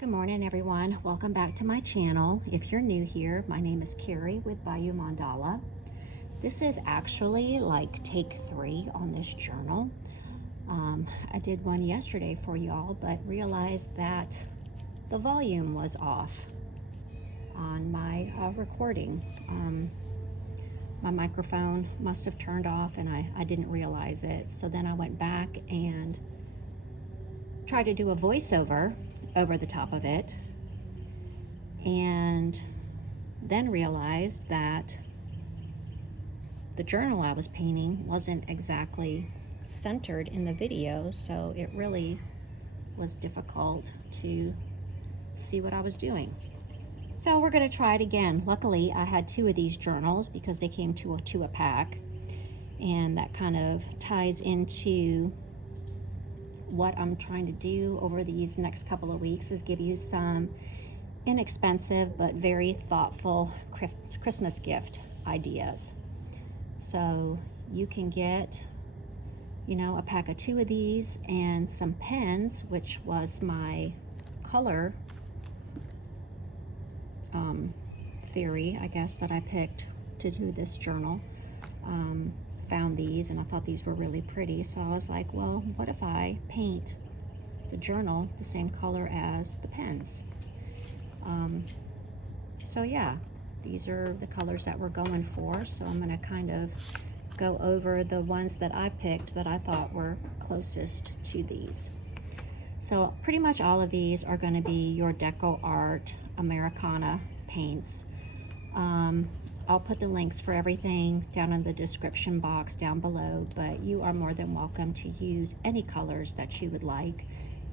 Good morning, everyone. Welcome back to my channel. If you're new here, my name is Carrie with Bayou Mandala. This is actually like take 3 on this journal. I did one yesterday for y'all, but realized that the volume was off on my recording. My microphone must have turned off and I didn't realize it. So then I went back and tried to do a voiceover over the top of it, and then realized that the journal I was painting wasn't exactly centered in the video, so it really was difficult to see what I was doing. So we're going to try it again. Luckily, I had 2 of these journals because they came to a pack, and that kind of ties into what I'm trying to do over these next couple of weeks is give you some inexpensive but very thoughtful Christmas gift ideas. So you can get, you know, a pack of 2 of these and some pens, which was my color theory, I guess, that I picked to do this journal. Found these and I thought these were really pretty, so I was like, well, what if I paint the journal the same color as the pens? So yeah, these are the colors that we're going for, so I'm going to kind of go over the ones that I picked that I thought were closest to these. So pretty much all of these are going to be your DecoArt Americana paints. I'll put the links for everything down in the description box down below, but you are more than welcome to use any colors that you would like.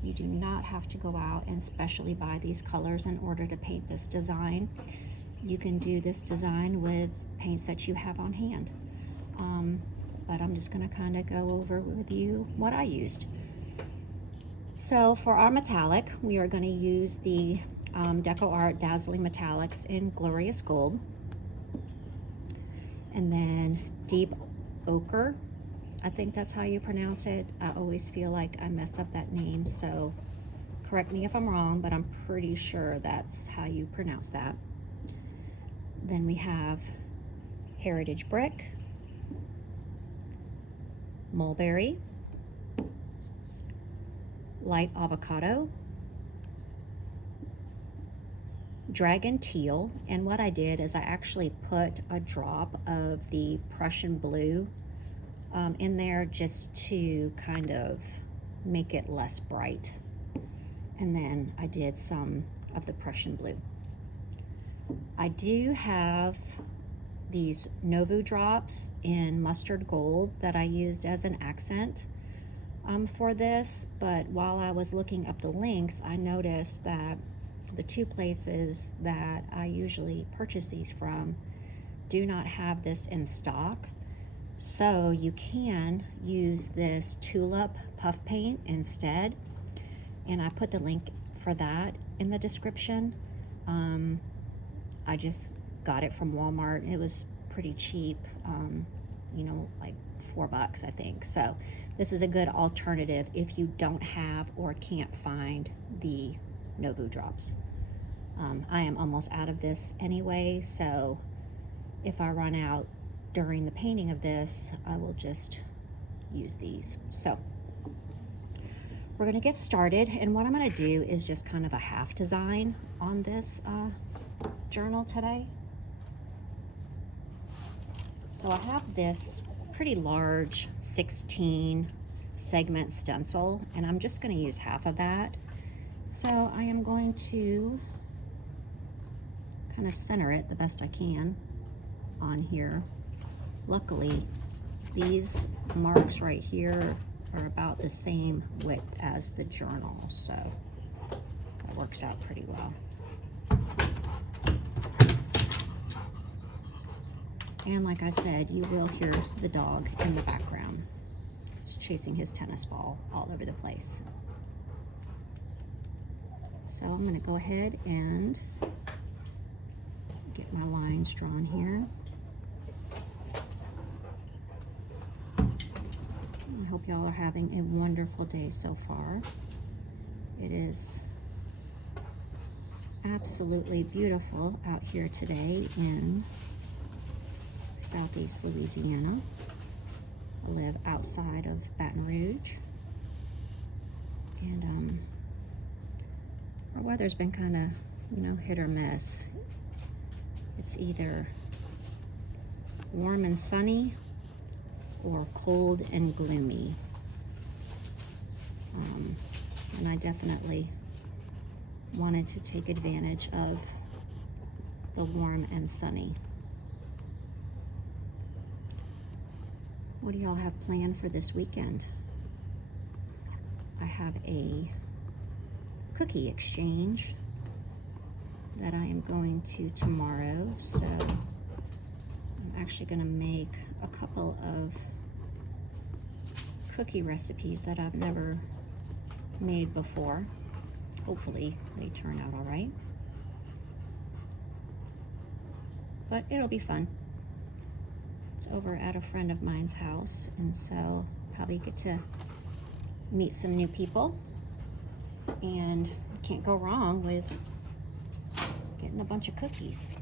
You do not have to go out and specially buy these colors in order to paint this design. You can do this design with paints that you have on hand. But I'm just going to kind of go over with you what I used. So for our metallic, we are going to use the DecoArt Dazzling Metallics in Glorious Gold. And then deep ochre, I think that's how you pronounce it. I always feel like I mess up that name, so correct me if I'm wrong, but I'm pretty sure that's how you pronounce that. Then we have heritage brick, mulberry, light avocado, dragon teal, and what I did is I actually put a drop of the Prussian blue in there just to kind of make it less bright, and then I did some of the Prussian blue. I do have these Nuvo drops in mustard gold that I used as an accent for this, but while I was looking up the links, I noticed that the 2 places that I usually purchase these from do not have this in stock. So you can use this tulip puff paint instead, and I put the link for that in the description. I just got it from Walmart. It was pretty cheap, you know, like $4 I think. So this is a good alternative if you don't have or can't find the Nuvo drops. I am almost out of this anyway, so if I run out during the painting of this, I will just use these. So we're going to get started, and what I'm going to do is just kind of a half design on this journal today. So I have this pretty large 16 segment stencil, and I'm just going to use half of that. So I am going to kind of center it the best I can on here. Luckily, these marks right here are about the same width as the journal, so that works out pretty well. And like I said, you will hear the dog in the background. He's chasing his tennis ball all over the place. So I'm going to go ahead and get my lines drawn here. I hope y'all are having a wonderful day so far. It is absolutely beautiful out here today in Southeast Louisiana. I live outside of Baton Rouge, and our weather's been kind of, you know, hit or miss. It's either warm and sunny or cold and gloomy. And I definitely wanted to take advantage of the warm and sunny. What do y'all have planned for this weekend? I have a cookie exchange that I am going to tomorrow, so I'm actually going to make a couple of cookie recipes that I've never made before. Hopefully they turn out all right, but it'll be fun. It's over at a friend of mine's house, and so probably get to meet some new people, and can't go wrong with getting a bunch of cookies.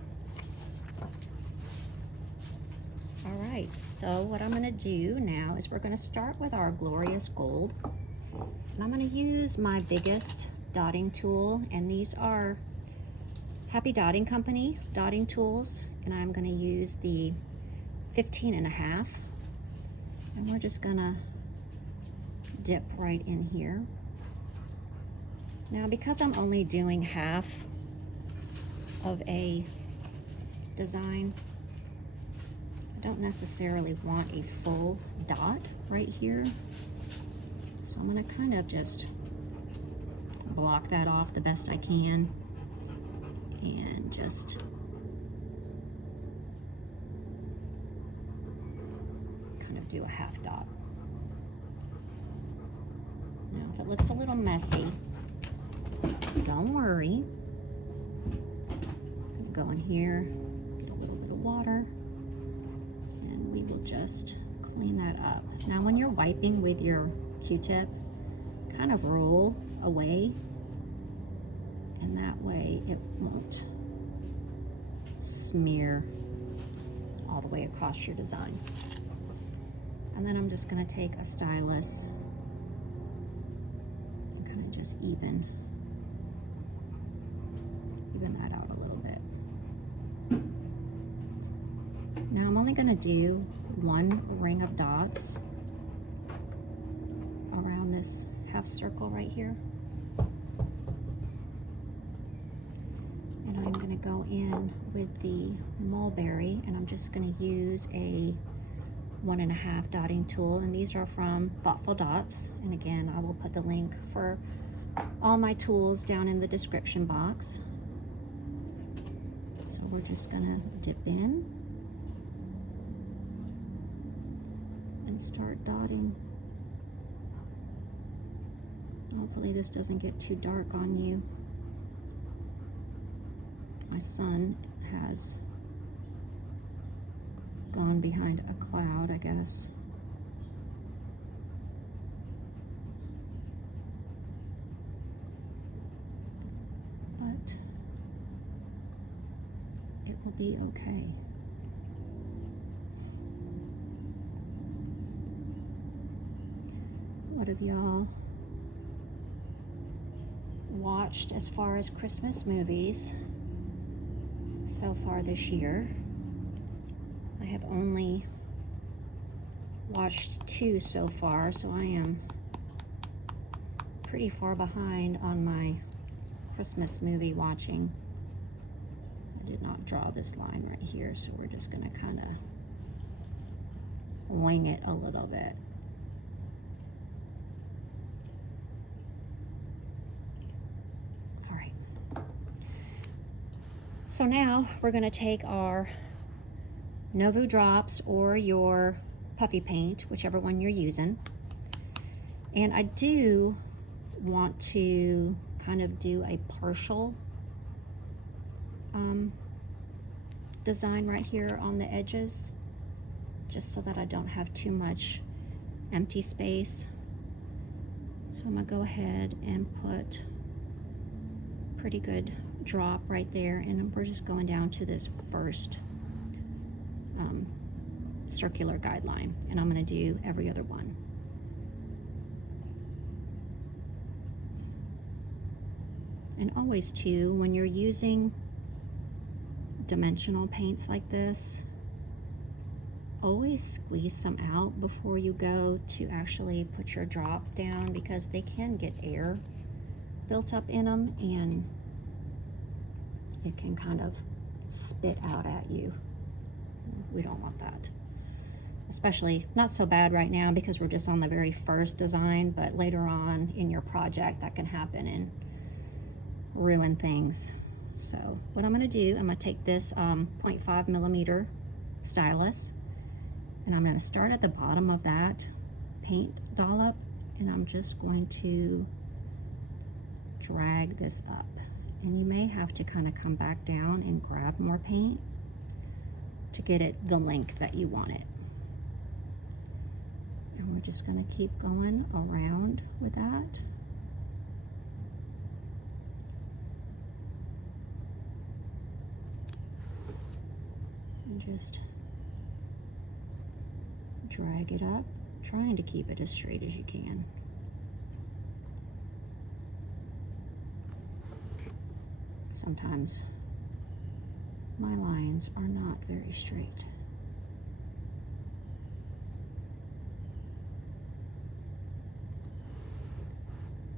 All right, so what I'm gonna do now is we're gonna start with our glorious gold, and I'm gonna use my biggest dotting tool, and these are Happy Dotting Company dotting tools, and I'm gonna use the 15.5, and we're just gonna dip right in here. Now, because I'm only doing half of a design, I don't necessarily want a full dot right here, so I'm gonna kind of just block that off the best I can and just kind of do a half dot. Now, if it looks a little messy, don't worry. Go in here, get a little bit of water, and we will just clean that up. Now, when you're wiping with your Q-tip, kind of roll away, and that way it won't smear all the way across your design. And then I'm just going to take a stylus and kind of just even that out a little bit. Now I'm only going to do one ring of dots around this half circle right here. And I'm going to go in with the Mulberry, and I'm just going to use a 1.5 dotting tool, and these are from Thoughtful Dots, and again I will put the link for all my tools down in the description box. So we're just gonna dip in and start dotting. Hopefully this doesn't get too dark on you. My sun has gone behind a cloud, I guess. But it will be okay. What have y'all watched as far as Christmas movies so far this year? I have only watched 2 so far, so I am pretty far behind on my Christmas movie watching. I did not draw this line right here, so we're just gonna kind of wing it a little bit. All right. So now we're gonna take our Nuvo drops or your puffy paint, whichever one you're using. And I do want to kind of do a partial design right here on the edges, just so that I don't have too much empty space. So I'm gonna go ahead and put pretty good drop right there, and we're just going down to this first circular guideline, and I'm going to do every other one. And always too, when you're using dimensional paints like this, always squeeze some out before you go to actually put your drop down, because they can get air built up in them and it can kind of spit out at you. We don't want that. Especially not so bad right now because we're just on the very first design, but later on in your project that can happen and ruin things. So what I'm going to do, I'm going to take this 0.5 millimeter stylus, and I'm going to start at the bottom of that paint dollop, and I'm just going to drag this up. And you may have to kind of come back down and grab more paint to get it the length that you want it. And we're just going to keep going around with that. And just drag it up, trying to keep it as straight as you can. Sometimes my lines are not very straight.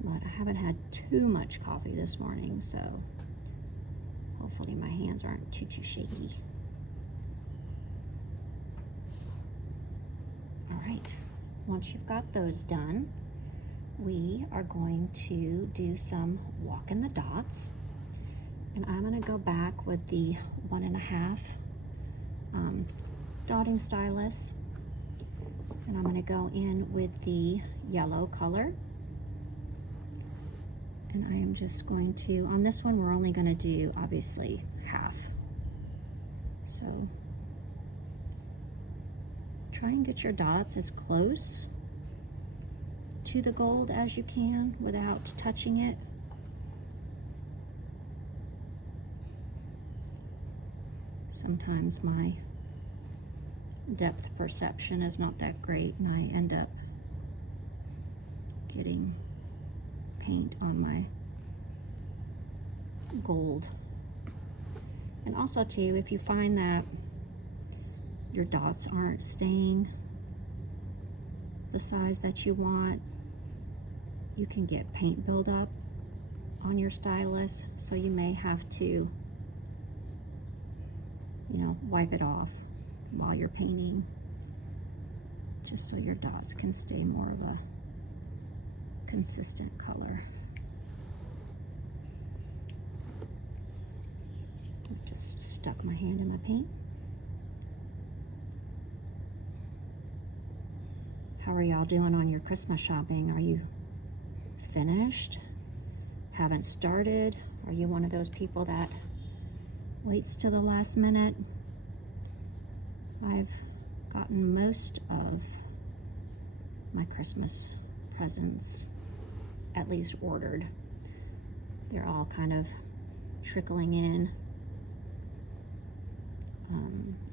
But I haven't had too much coffee this morning, so hopefully my hands aren't too shaky. All right, once you've got those done, we are going to do some walk in the dots. And I'm going to go back with the 1.5 dotting stylus, and I'm going to go in with the yellow color, and I am just going to, on this one we're only going to do obviously half, so try and get your dots as close to the gold as you can without touching it. Sometimes my depth perception is not that great and I end up getting paint on my gold. And also too, if you find that your dots aren't staying the size that you want, you can get paint buildup on your stylus, so you may have to, wipe it off while you're painting, just so your dots can stay more of a consistent color. Just stuck my hand in my paint. How are y'all doing on your Christmas shopping? Are you finished? Haven't started? Are you one of those people that waits to the last minute? I've gotten most of my Christmas presents at least ordered. They're all kind of trickling in.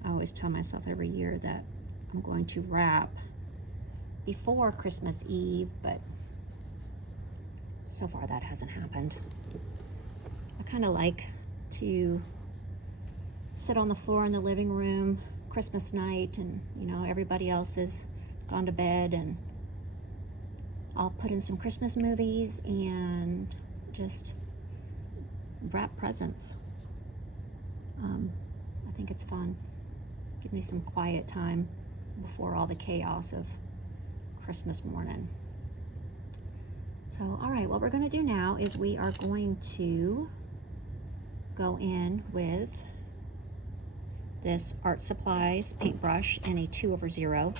I always tell myself every year that I'm going to wrap before Christmas Eve, but so far that hasn't happened. I kind of like to sit on the floor in the living room Christmas night, and everybody else has gone to bed, and I'll put in some Christmas movies and just wrap presents. I think it's fun. Give me some quiet time before all the chaos of Christmas morning. So, all right, what we're going to do now is we are going to go in with this Art Supplies paintbrush in a 2/0.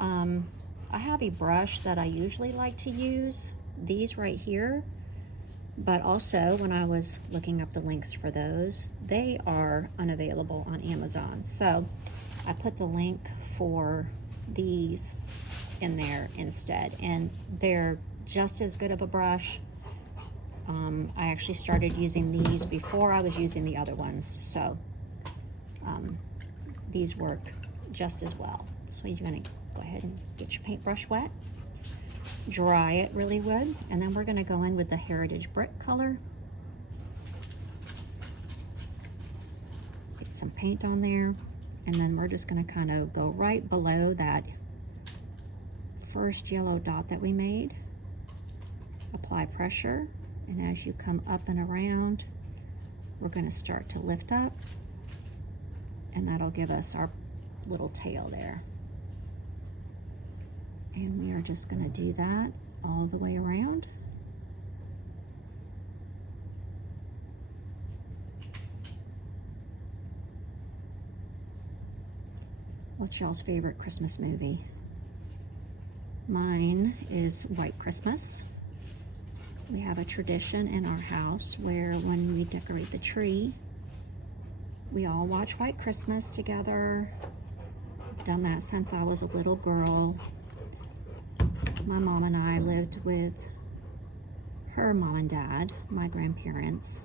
I have a brush that I usually like to use, these right here, but also when I was looking up the links for those, they are unavailable on Amazon. So I put the link for these in there instead, and they're just as good of a brush. I actually started using these before I was using the other ones, so these work just as well. So you're going to go ahead and get your paintbrush wet, dry it really good, and then we're going to go in with the Heritage Brick color. Get some paint on there, and then we're just going to kind of go right below that first yellow dot that we made. Apply pressure, and as you come up and around, we're going to start to lift up, and that'll give us our little tail there. And we are just going to do that all the way around. What's y'all's favorite Christmas movie? Mine is White Christmas. We have a tradition in our house where when we decorate the tree, we all watch White Christmas together. I've done that since I was a little girl. My mom and I lived with her mom and dad, my grandparents.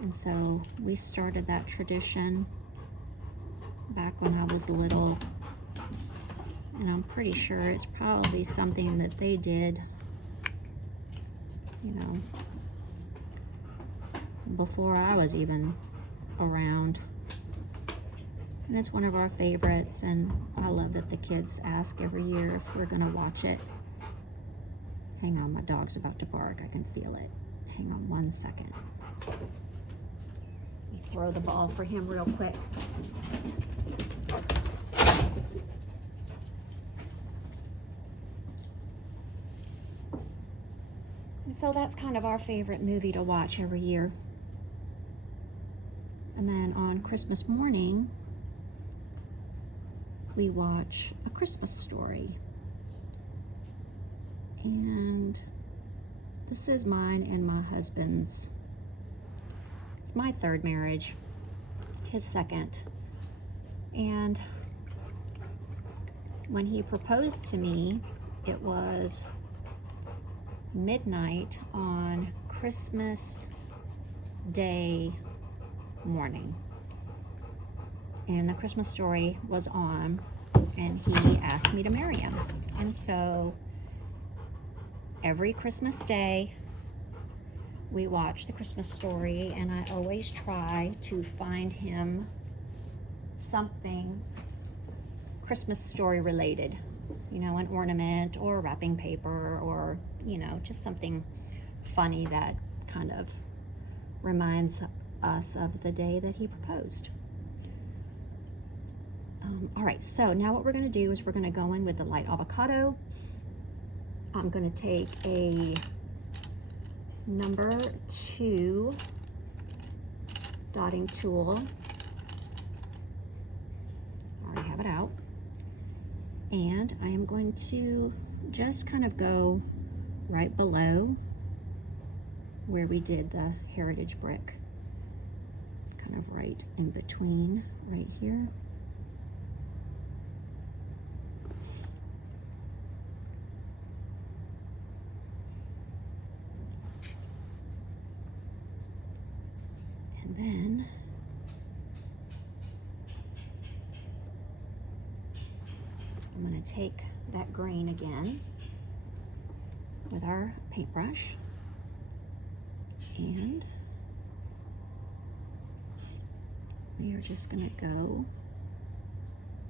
And so we started that tradition back when I was little. And I'm pretty sure it's probably something that they did, you know, before I was even around. And it's one of our favorites, and I love that the kids ask every year if we're gonna watch it. Hang on, my dog's about to bark. I can feel it. Hang on 1 second. Let me throw the ball for him real quick. And so that's kind of our favorite movie to watch every year. And then on Christmas morning, we watch A Christmas Story. And this is mine and my husband's. It's my third marriage, his second. And when he proposed to me, it was midnight on Christmas Day morning. And The Christmas Story was on, and he asked me to marry him. And so every Christmas Day we watch The Christmas Story, and I always try to find him something Christmas story related, you know, an ornament or wrapping paper, or, you know, just something funny that kind of reminds us of the day that he proposed. All right, so now what we're going to do is we're going to go in with the light avocado. I'm going to take a number 2 dotting tool. I already have it out. And I am going to just kind of go right below where we did the Heritage Brick. Kind of right in between, right here. And then I'm going to take that green again with our paintbrush, and we are just going to go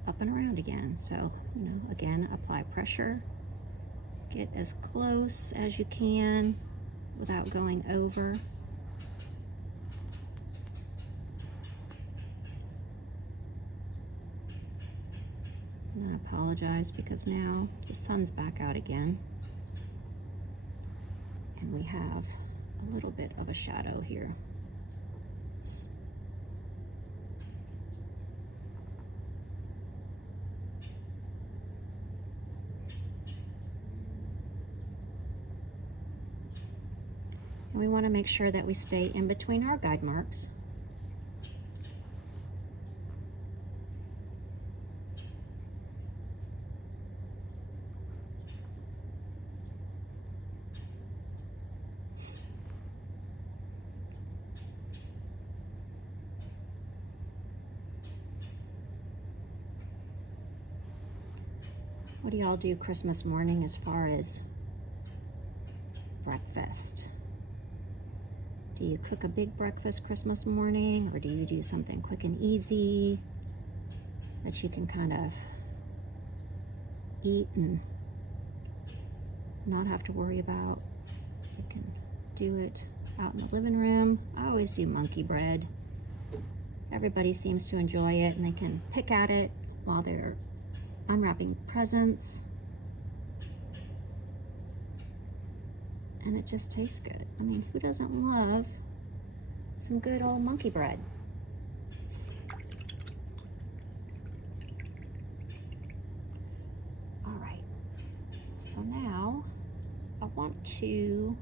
up and around again. So, you know, again, apply pressure, get as close as you can without going over. And I apologize because now the sun's back out again, and we have a little bit of a shadow here. And we want to make sure that we stay in between our guide marks. What do y'all do Christmas morning as far as breakfast? Do you cook a big breakfast Christmas morning, or do you do something quick and easy that you can kind of eat and not have to worry about? You can do it out in the living room. I always do monkey bread. Everybody seems to enjoy it, and they can pick at it while they're unwrapping presents. And it just tastes good. I mean, who doesn't love some good old monkey bread? All right, so now I want to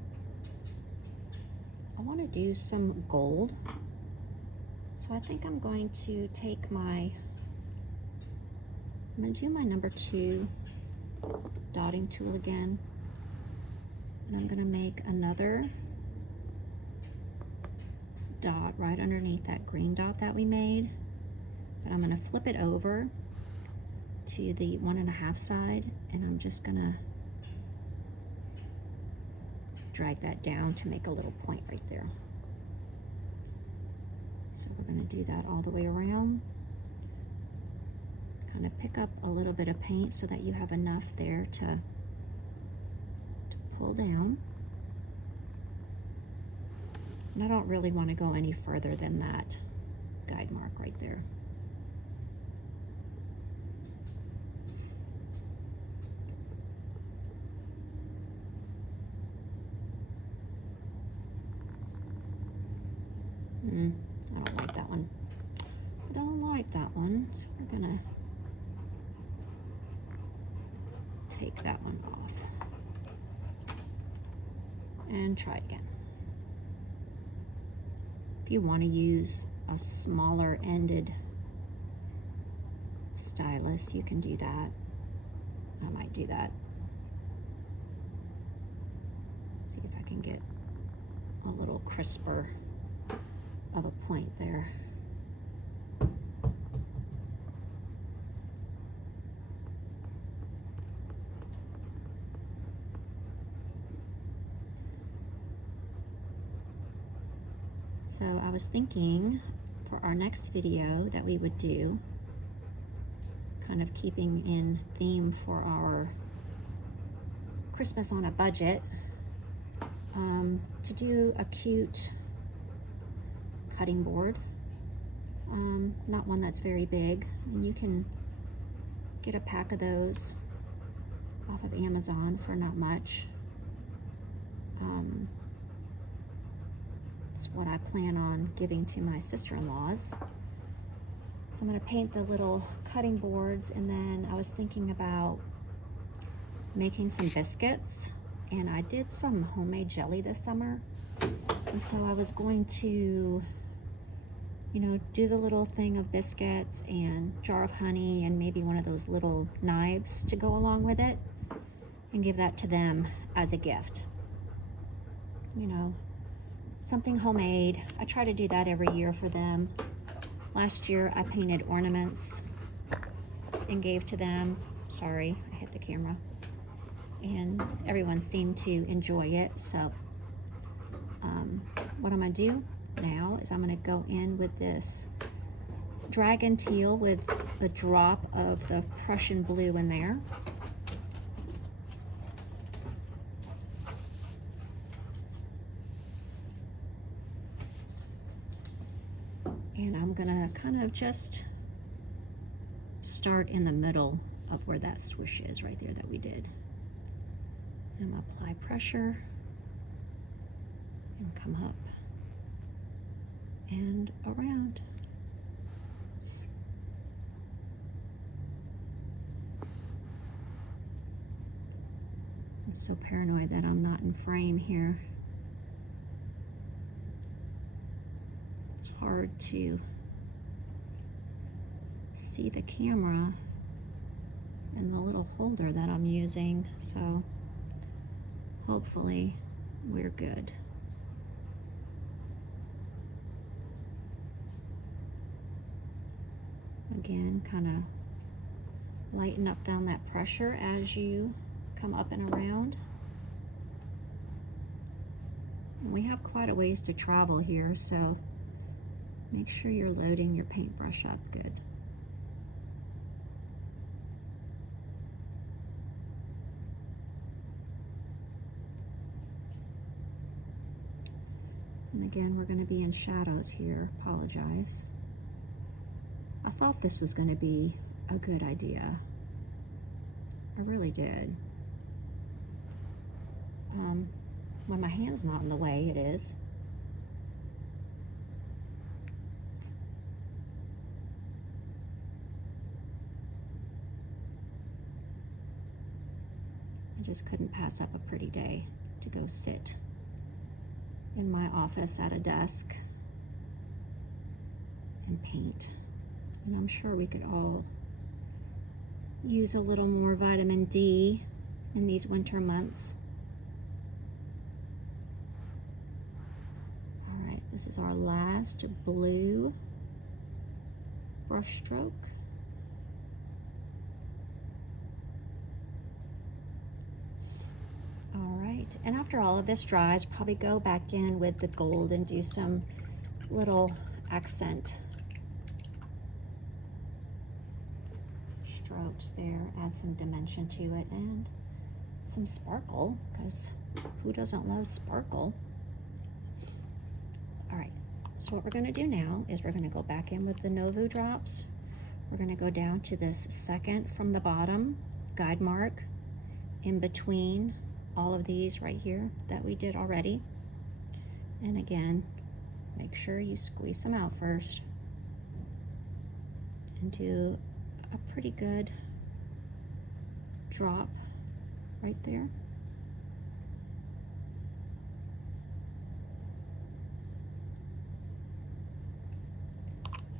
do some gold. So I think I'm going to take I'm going to do my number 2 dotting tool again. And I'm going to make another dot right underneath that green dot that we made. But I'm going to flip it over to the 1.5 side, and I'm just going to drag that down to make a little point right there. So we're going to do that all the way around. Kind of pick up a little bit of paint so that you have enough there to pull down. And I don't really want to go any further than that guide mark right there. I don't like that one. I don't like that one. So we're gonna take that one off and try again. If you want to use a smaller ended stylus, you can do that. I might do that. See if I can get a little crisper of a point there. So I was thinking for our next video that we would do, kind of keeping in theme for our Christmas on a budget, to do a cute cutting board, not one that's very big, and you can get a pack of those off of Amazon for not much. It's what I plan on giving to my sister-in-laws. So I'm going to paint the little cutting boards, and then I was thinking about making some biscuits, and I did some homemade jelly this summer, and so I was going to, you know, do the little thing of biscuits and jar of honey and maybe one of those little knives to go along with it, and give that to them as a gift. You know, something homemade. I try to do that every year for them. Last year I painted ornaments and gave to them. Sorry, I hit the camera. And everyone seemed to enjoy it. So what I'm gonna do now is I'm gonna go in with this dragon teal with a drop of the Prussian blue in there. And I'm gonna kind of just start in the middle of where that swoosh is right there that we did. And I'm gonna apply pressure and come up and around. I'm so paranoid that I'm not in frame here. It's hard to see the camera and the little holder that I'm using, so hopefully we're good. Again, kind of Lighten up down that pressure as you come up and around. We have quite a ways to travel here, so make sure you're loading your paintbrush up good. And again, we're going to be in shadows here. Apologize. I thought this was going to be a good idea. I really did. When my hand's not in the way, it is. I just couldn't pass up a pretty day to go sit in my office at a desk and paint. And I'm sure we could all use a little more vitamin D in these winter months. All right, this is our last blue brush stroke. All right, and after all of this dries, probably go back in with the gold and do some little accent strokes there, add some dimension to it and some sparkle, because who doesn't love sparkle? All right, so what we're going to do now is we're going to go back in with the Nuvo drops. We're going to go down to this second from the bottom guide mark in between all of these right here that we did already. And again, make sure you squeeze them out first and do a pretty good drop right there.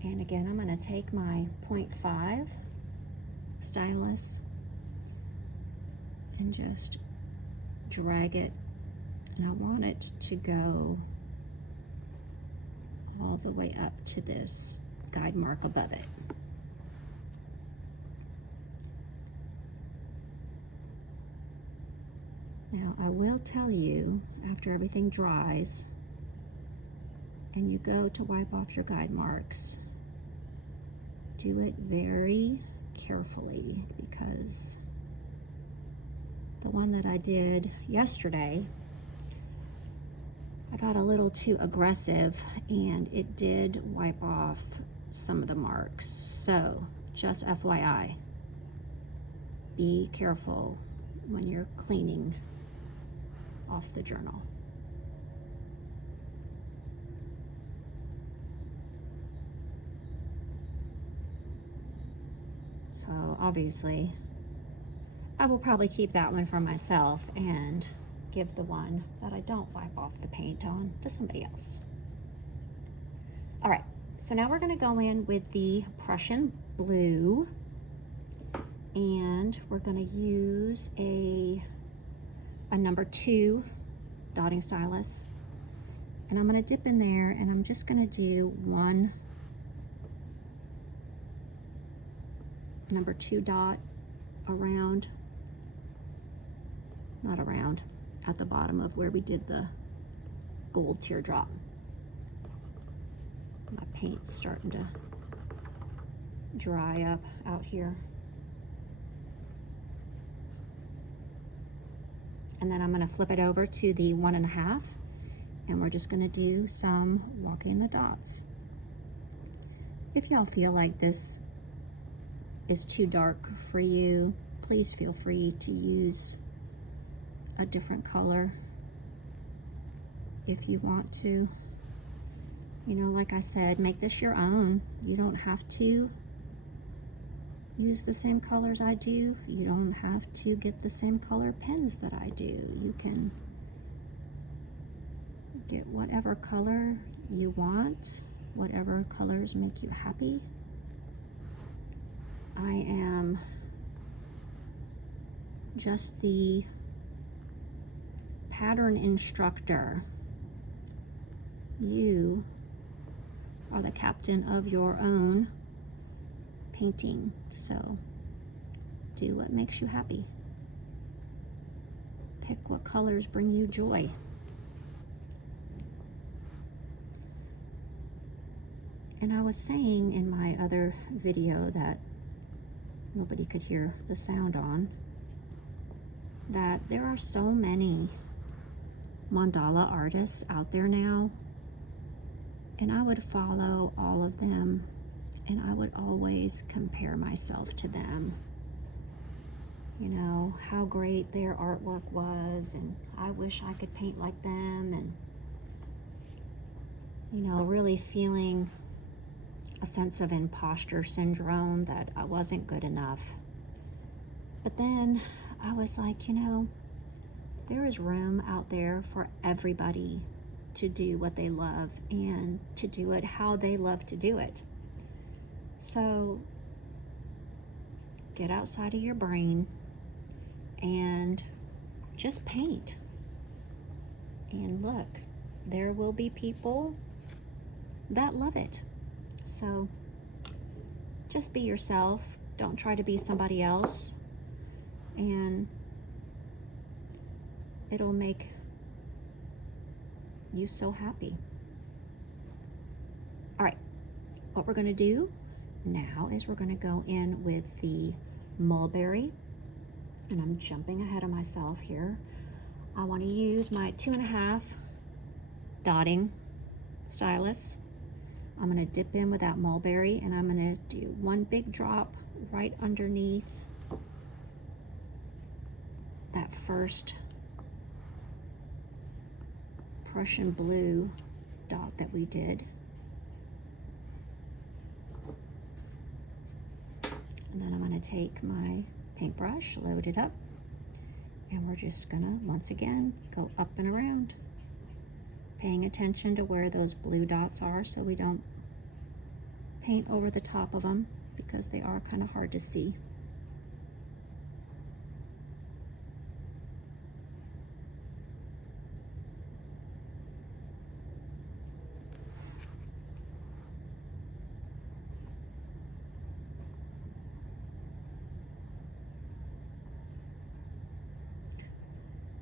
And again, I'm going to take my 0.5 stylus and just drag it, and I want it to go all the way up to this guide mark above it. Now, I will tell you, after everything dries and you go to wipe off your guide marks, do it very carefully, because the one that I did yesterday, I got a little too aggressive and it did wipe off some of the marks. So just FYI, be careful when you're cleaning off the journal. So obviously, I will probably keep that one for myself and give the one that I don't wipe off the paint on to somebody else. All right, so now we're going to go in with the Prussian blue, and we're going to use a number 2 dotting stylus, and I'm going to dip in there, and I'm just going to do one number 2 dot around, not around, at the bottom of where we did the gold teardrop. My paint's starting to dry up out here. And then I'm going to flip it over to the 1.5, and we're just going to do some walking the dots. If y'all feel like this is too dark for you, please feel free to use a different color if you want to. You know, like I said, make this your own. You don't have to use the same colors I do. You don't have to get the same color pens that I do. You can get whatever color you want, whatever colors make you happy. I am just the pattern instructor. You are the captain of your own painting. So Do what makes you happy. Pick what colors bring you joy. And I was saying in my other video that nobody could hear the sound on, that there are so many mandala artists out there now, and I would follow all of them, and I would always compare myself to them. You know, how great their artwork was, and I wish I could paint like them, and, you know, really feeling a sense of imposter syndrome that I wasn't good enough. But then I was like, you know, there is room out there for everybody to do what they love and to do it how they love to do it. So get outside of your brain and just paint. And look, there will be people that love it. So just be yourself. Don't try to be somebody else. And it'll make you so happy. All right, what we're going to do now is we're going to go in with the Mulberry. And I'm jumping ahead of myself here. I want to use my 2.5 dotting stylus. I'm going to dip in with that Mulberry, and I'm going to do one big drop right underneath that first Prussian blue dot that we did. And then I'm going to take my paintbrush, load it up, and we're just going to once again go up and around, paying attention to where those blue dots are so we don't paint over the top of them, because they are kind of hard to see.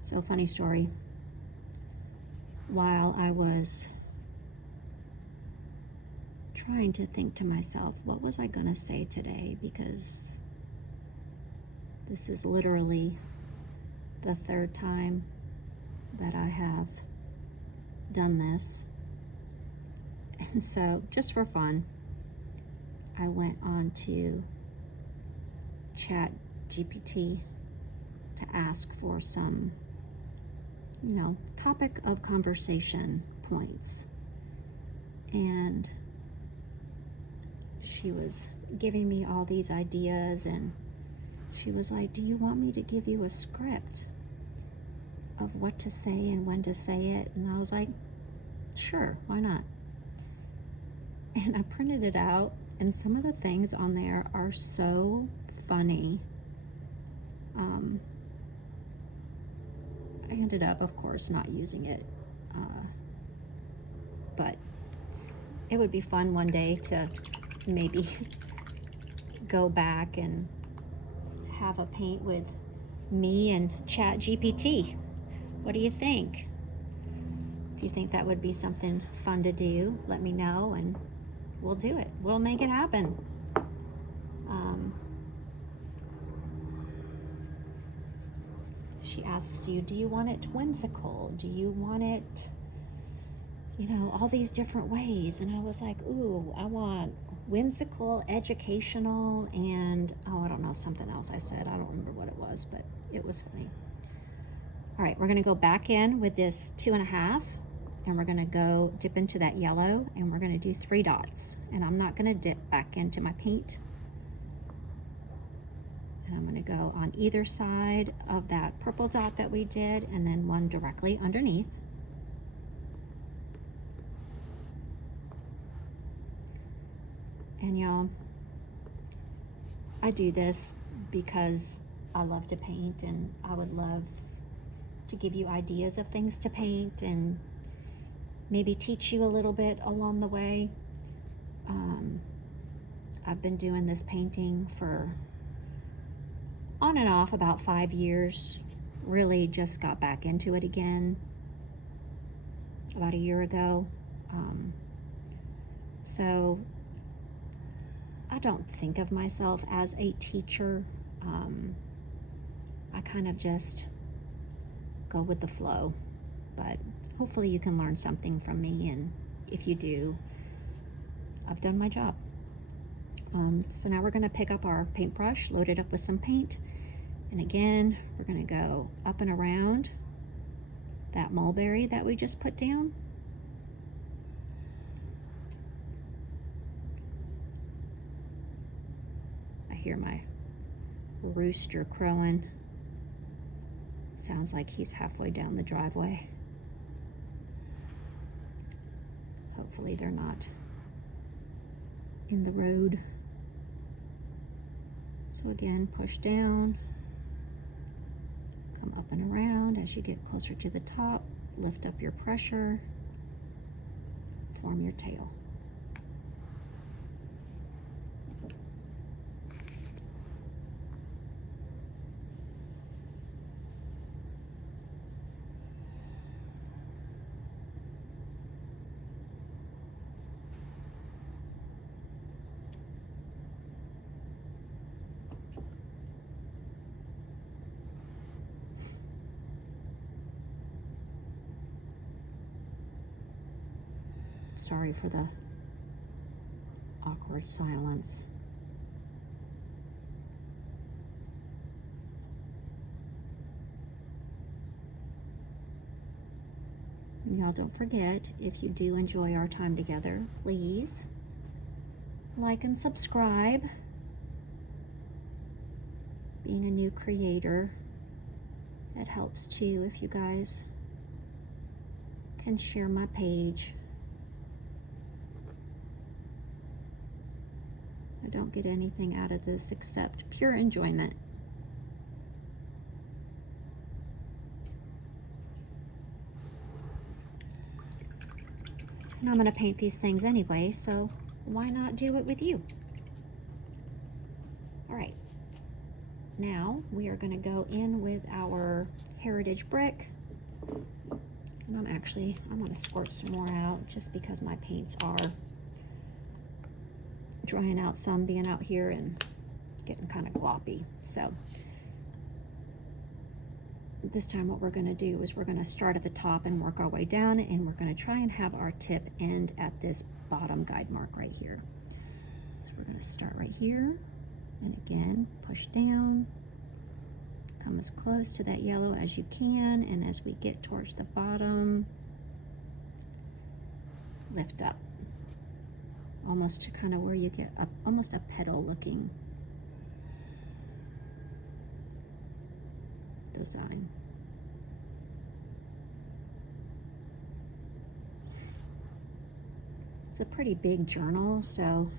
So, funny story. While I was trying to think to myself, what was I gonna say today? Because this is literally the 3rd time that I have done this. And so, just for fun, I went on to Chat GPT to ask for some, you know, topic of conversation points. And she was giving me all these ideas, and she was like, do you want me to give you a script of what to say and when to say it? And I was like, sure, why not? And I printed it out, and some of the things on there are so funny. I ended up, of course, not using it, but it would be fun one day to maybe go back and have a paint with me and Chat GPT. What do you think? If you think that would be something fun to do, let me know and we'll do it. We'll make it happen. She asks you, do you want it whimsical? Do you want it, you know, all these different ways? And I was like, ooh, I want whimsical, educational, and, oh, I don't know, something else I said. I don't remember what it was, but it was funny. All right, we're gonna go back in with this 2.5, and we're gonna go dip into that yellow, and we're gonna do 3 dots. And I'm not gonna dip back into my paint. And I'm gonna go on either side of that purple dot that we did, and then one directly underneath. And y'all, I do this because I love to paint, and I would love to give you ideas of things to paint and maybe teach you a little bit along the way. I've been doing this painting for on and off about 5 years. Really just got back into it again about a year ago. So I don't think of myself as a teacher. I kind of just go with the flow, but hopefully you can learn something from me, and if you do, I've done my job. So now we're going to pick up our paintbrush, load it up with some paint, and again we're going to go up and around that mulberry that we just put down. I hear my rooster crowing. Sounds like he's halfway down the driveway. Hopefully they're not in the road. So again, push down, come up and around. As you get closer to the top, lift up your pressure, form your tail. Sorry for the awkward silence. Y'all don't forget, if you do enjoy our time together, please like and subscribe. Being a new creator, it helps too if you guys can share my page. I don't get anything out of this except pure enjoyment. And I'm going to paint these things anyway, so why not do it with you? All right, now we are going to go in with our heritage brick. And I'm going to squirt some more out just because my paints are drying out some, being out here and getting kind of gloppy. So this time what we're going to do is we're going to start at the top and work our way down, and we're going to try and have our tip end at this bottom guide mark right here. So we're going to start right here, and again push down, come as close to that yellow as you can, and as we get towards the bottom, lift up almost to kind of where you get up, almost a petal looking design. It's a pretty big journal, so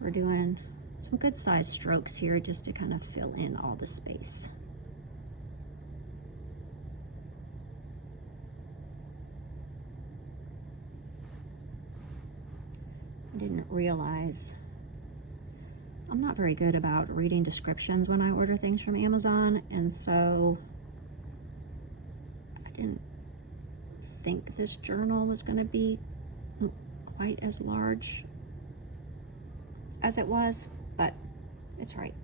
we're doing some good sized strokes here just to kind of fill in all the space. I didn't realize I'm not very good about reading descriptions when I order things from Amazon, and so I didn't think this journal was going to be quite as large as it was, but it's right.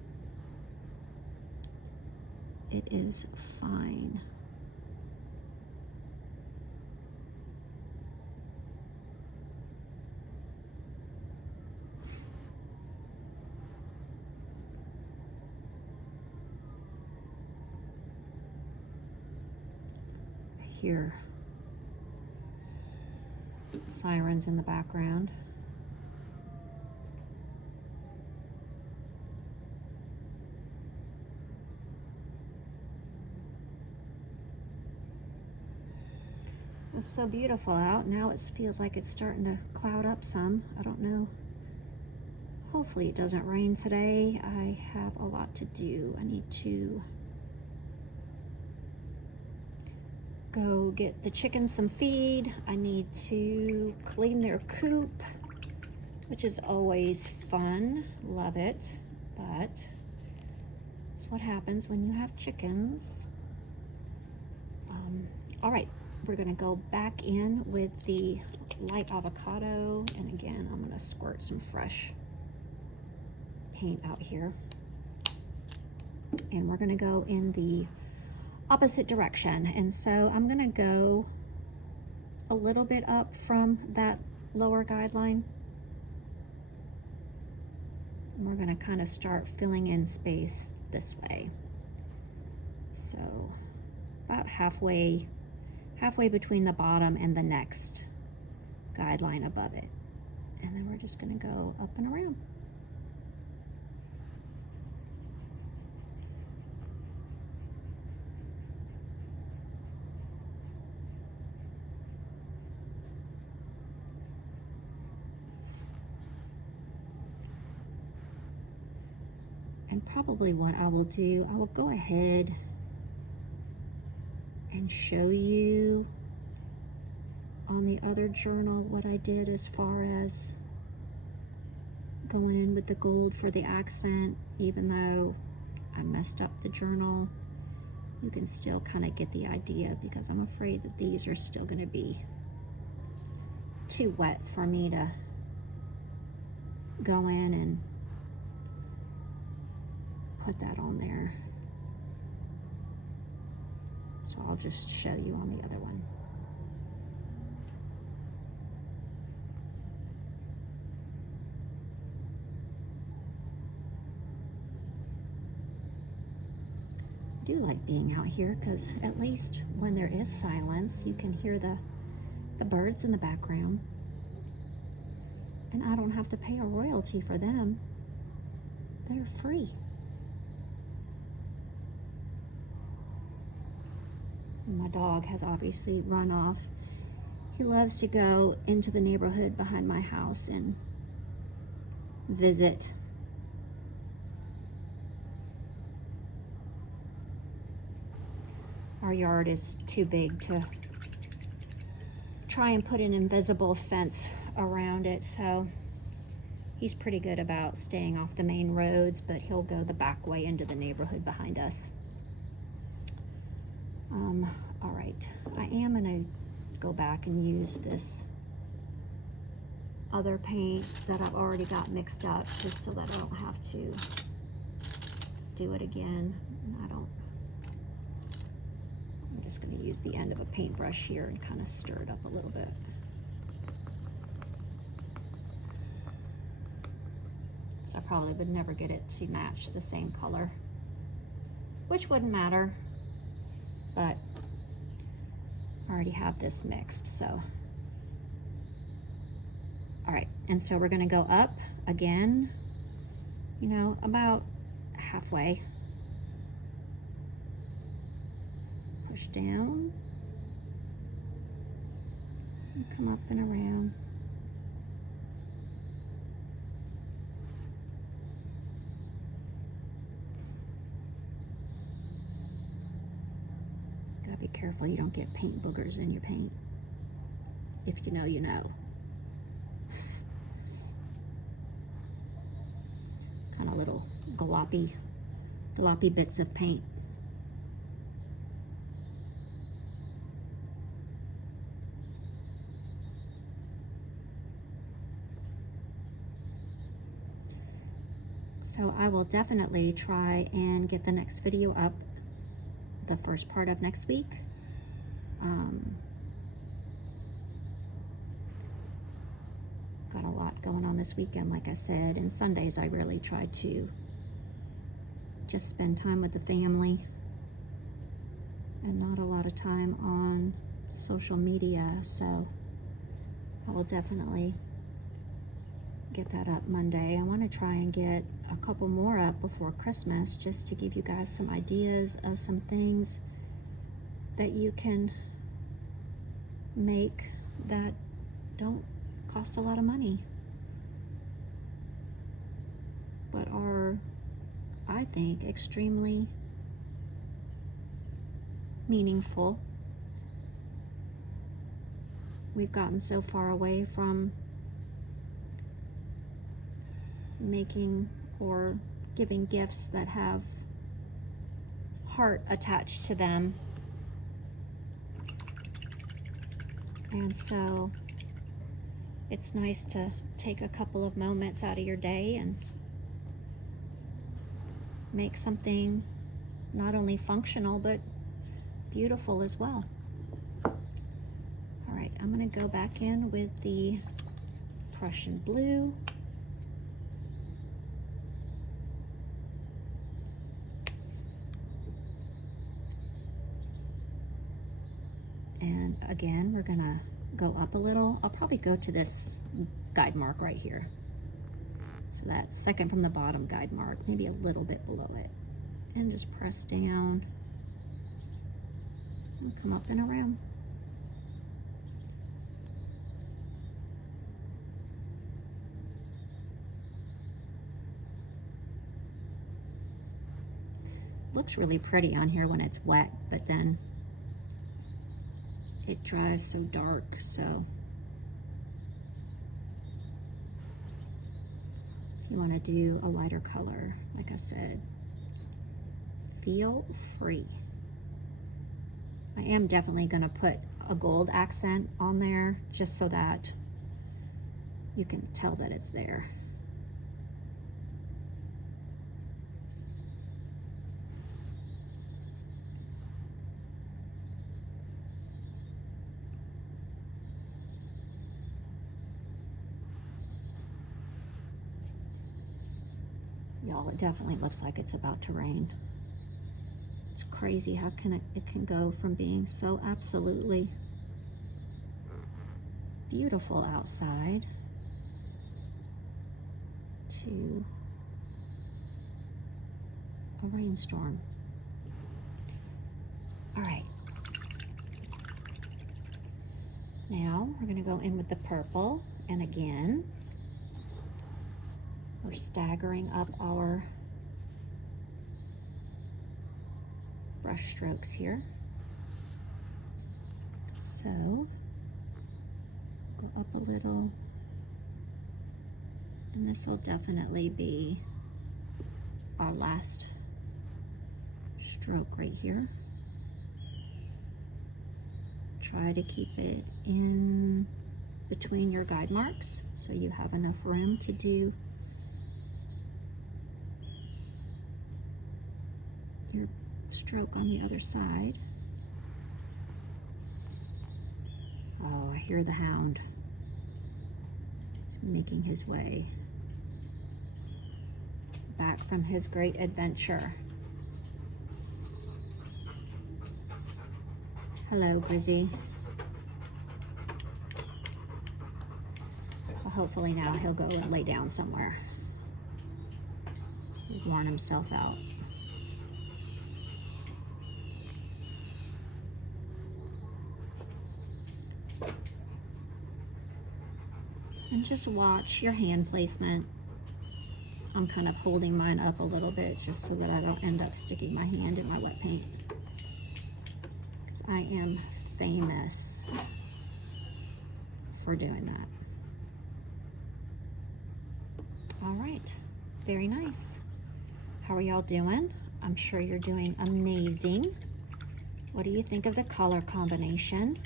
It is fine. Hear sirens in the background. It was so beautiful out. Now it feels like it's starting to cloud up some. I don't know. Hopefully it doesn't rain today. I have a lot to do. I need to go get the chickens some feed. I need to clean their coop, which is always fun. Love it. But That's what happens when you have chickens. All right, we're gonna go back in with the light avocado, and again, I'm gonna squirt some fresh paint out here. And we're gonna go in the opposite direction. And so I'm gonna go a little bit up from that lower guideline. And we're gonna kind of start filling in space this way. So about halfway between the bottom and the next guideline above it. And then we're just gonna go up and around. And probably what I will do, I will go ahead and show you on the other journal what I did as far as going in with the gold for the accent. Even though I messed up the journal, you can still kind of get the idea, because I'm afraid that these are still going to be too wet for me to go in and put that on there. So I'll just show you on the other one. I do like being out here because at least when there is silence, you can hear the birds in the background. And I don't have to pay a royalty for them. They're free. My dog has obviously run off. He loves to go into the neighborhood behind my house and visit. Our yard is too big to try and put an invisible fence around it, so he's pretty good about staying off the main roads, but he'll go the back way into the neighborhood behind us. All right, I am gonna go back and use this other paint that I've already got mixed up, just so that I don't have to do it again. I'm just gonna use the end of a paintbrush here and kind of stir it up a little bit. So I probably would never get it to match the same color, which wouldn't matter, but I already have this mixed, so. All right, and so we're gonna go up again, you know, about halfway. Push down, and come up and around. Be careful you don't get paint boogers in your paint. If you know, you know. Kind of little gloppy bits of paint. So I will definitely try and get the next video up the first part of next week. Got a lot going on this weekend, like I said, and Sundays I really try to just spend time with the family and not a lot of time on social media, so I will definitely get that up Monday. I want to try and get a couple more up before Christmas, just to give you guys some ideas of some things that you can make that don't cost a lot of money, but are, I think, extremely meaningful. We've gotten so far away from making or giving gifts that have heart attached to them. And so it's nice to take a couple of moments out of your day and make something not only functional but beautiful as well. All right, I'm going to go back in with the Prussian blue. And again, we're going to go up a little. I'll probably go to this guide mark right here. So that's second from the bottom guide mark, maybe a little bit below it. And just press down and come up and around. Looks really pretty on here when it's wet, but then it dries so dark, so you want to do a lighter color, like I said, feel free. I am definitely going to put a gold accent on there just so that you can tell that it's there. Y'all, it definitely looks like it's about to rain. It's crazy how it can go from being so absolutely beautiful outside to a rainstorm. All right. Now we're going to go in with the purple, and again, we're staggering up our brush strokes here. So go up a little, and this will definitely be our last stroke right here. Try to keep it in between your guide marks so you have enough room to do your stroke on the other side. Oh, I hear the hound. He's making his way back from his great adventure. Hello, Brizzy. Well, hopefully now he'll go and lay down somewhere. He's worn himself out. And just watch your hand placement. I'm kind of holding mine up a little bit just so that I don't end up sticking my hand in my wet paint. Because I am famous for doing that. All right, very nice. How are y'all doing? I'm sure you're doing amazing. What do you think of the color combination?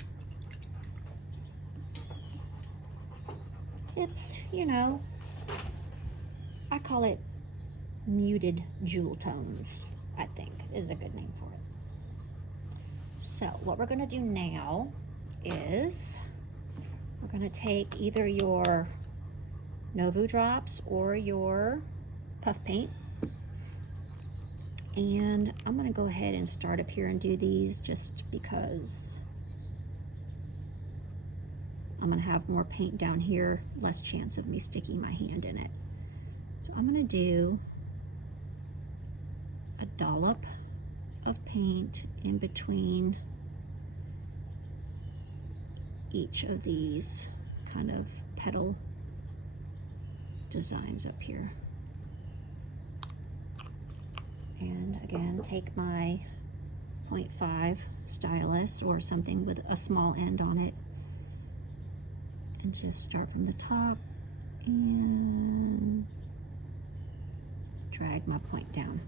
It's, you know, I call it muted jewel tones, I think is a good name for it. So what we're gonna do now is we're gonna take either your Nuvo drops or your puff paint, and I'm gonna go ahead and start up here and do these just because I'm gonna have more paint down here, less chance of me sticking my hand in it. So I'm gonna do a dollop of paint in between each of these kind of petal designs up here. And again, take my 0.5 stylus or something with a small end on it, and just start from the top and drag my point down.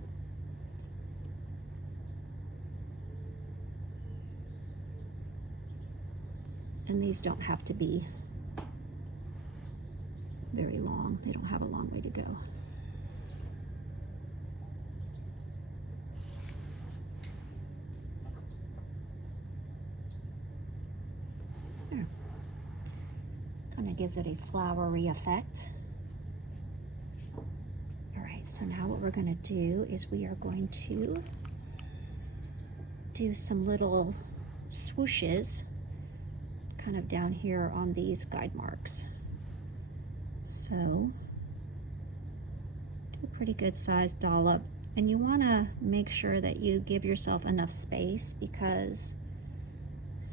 And these don't have to be very long. They don't have a long way to go. There. Kind of gives it a flowery effect. All right, so now what we're going to do is we are going to do some little swooshes kind of down here on these guide marks. So do a pretty good sized dollop, and you want to make sure that you give yourself enough space because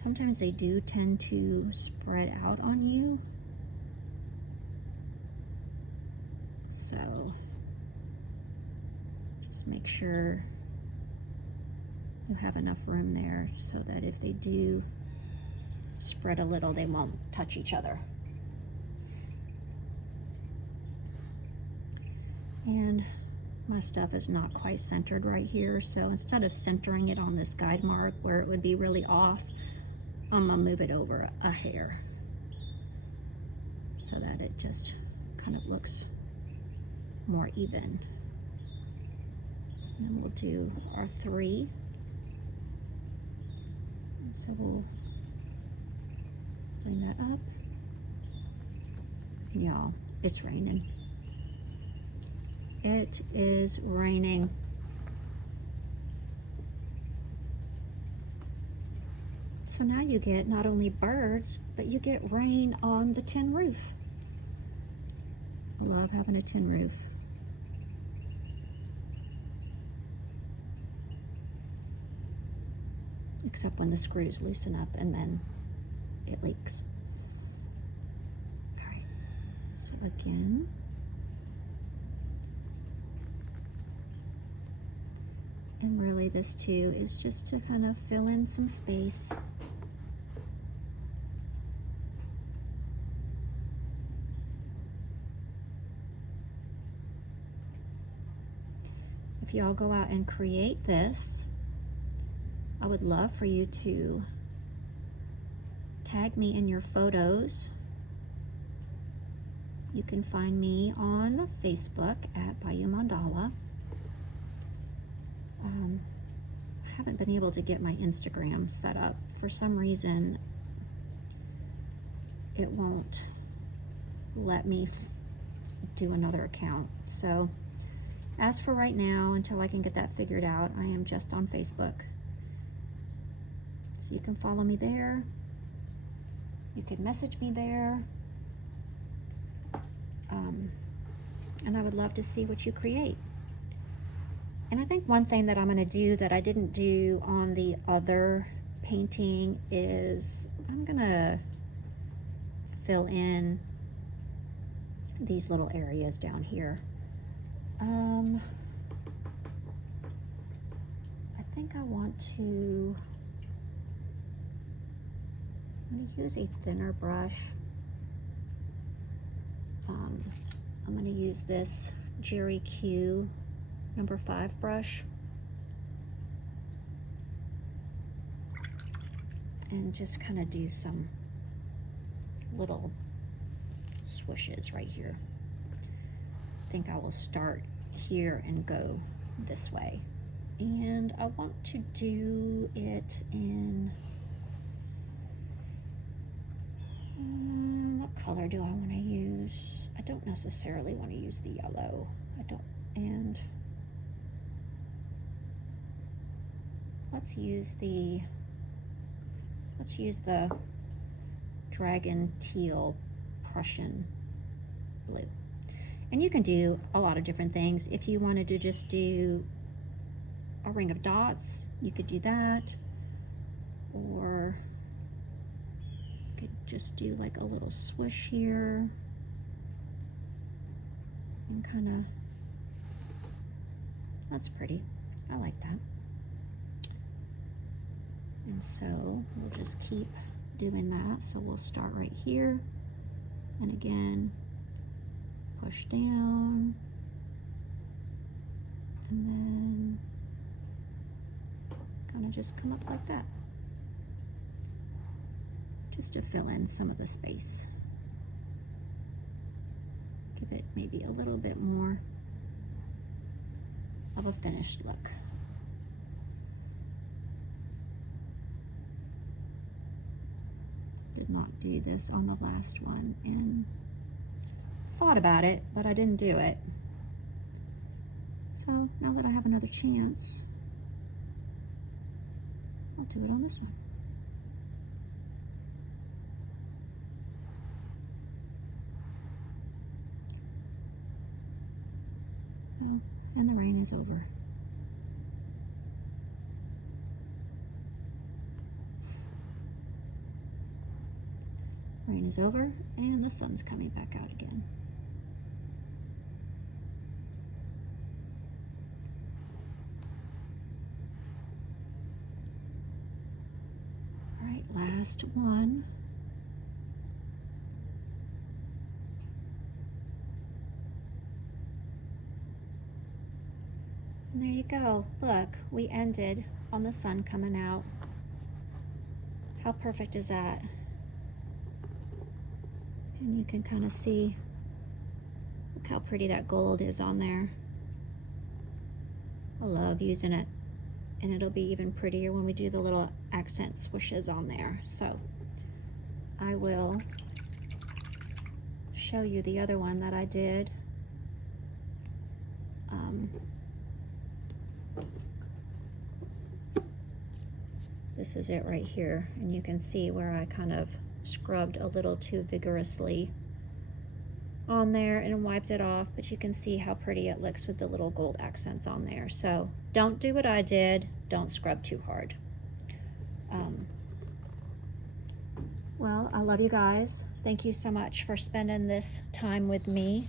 sometimes they do tend to spread out on you. So just make sure you have enough room there so that if they do spread a little, they won't touch each other. And my stuff is not quite centered right here, so instead of centering it on this guide mark where it would be really off, I'm gonna move it over a hair so that it just kind of looks more even. And we'll do our 3. And so we'll bring that up. Y'all, it's raining. It is raining. So now you get not only birds, but you get rain on the tin roof. I love having a tin roof. Except when the screws loosen up and then it leaks. All right, so again, and really this too is just to kind of fill in some space. If y'all go out and create this, I would love for you to tag me in your photos. You can find me on Facebook at Bayou Mandala. I haven't been able to get my Instagram set up. For some reason, it won't let me do another account. So as for right now, until I can get that figured out, I am just on Facebook. So you can follow me there. You can message me there. And I would love to see what you create. And I think one thing that I'm going to do that I didn't do on the other painting is I'm going to fill in these little areas down here. I think I want to, I'm going to use a thinner brush. I'm going to use this Jerry Q number 5 brush and just kind of do some little swooshes right here. I think I will start here and go this way, and I want to do it in what color do I want to use? I don't necessarily want to use the yellow. I don't, and let's use the dragon teal Prussian blue. And you can do a lot of different things. If you wanted to just do a ring of dots, you could do that, or you could just do like a little swoosh here and kind of, that's pretty. I like that. And so we'll just keep doing that. So we'll start right here, and again, push down, and then kind of just come up like that. just to fill in some of the space. Give it maybe a little bit more of a finished look. Did not do this on the last one and thought about it, but I didn't do it. So now that I have another chance, I'll do it on this one. Well, and the rain is over. Rain is over and the sun's coming back out again. All right, last one. And there you go. Look, we ended on the sun coming out. How perfect is that? And you can kind of see, look how pretty that gold is on there. I love using it. And it'll be even prettier when we do the little accent swooshes on there. So I will show you the other one that I did. This is it right here, and you can see where I kind of scrubbed a little too vigorously on there and wiped it off, but you can see how pretty it looks with the little gold accents on there. So don't do what I did, don't scrub too hard. Well, I love you guys. Thank you so much for spending this time with me.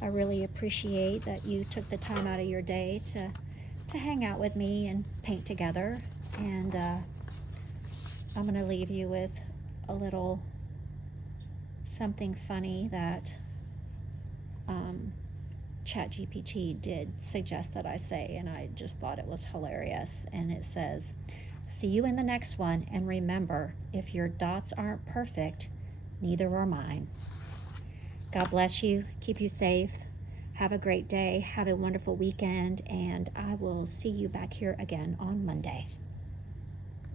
I really appreciate that you took the time out of your day to hang out with me and paint together. And I'm gonna leave you with a little something funny that ChatGPT did suggest that I say, and I just thought it was hilarious. And it says, "See you in the next one, and remember, if your dots aren't perfect, neither are mine." God bless you, keep you safe, have a great day, have a wonderful weekend, and I will see you back here again on Monday.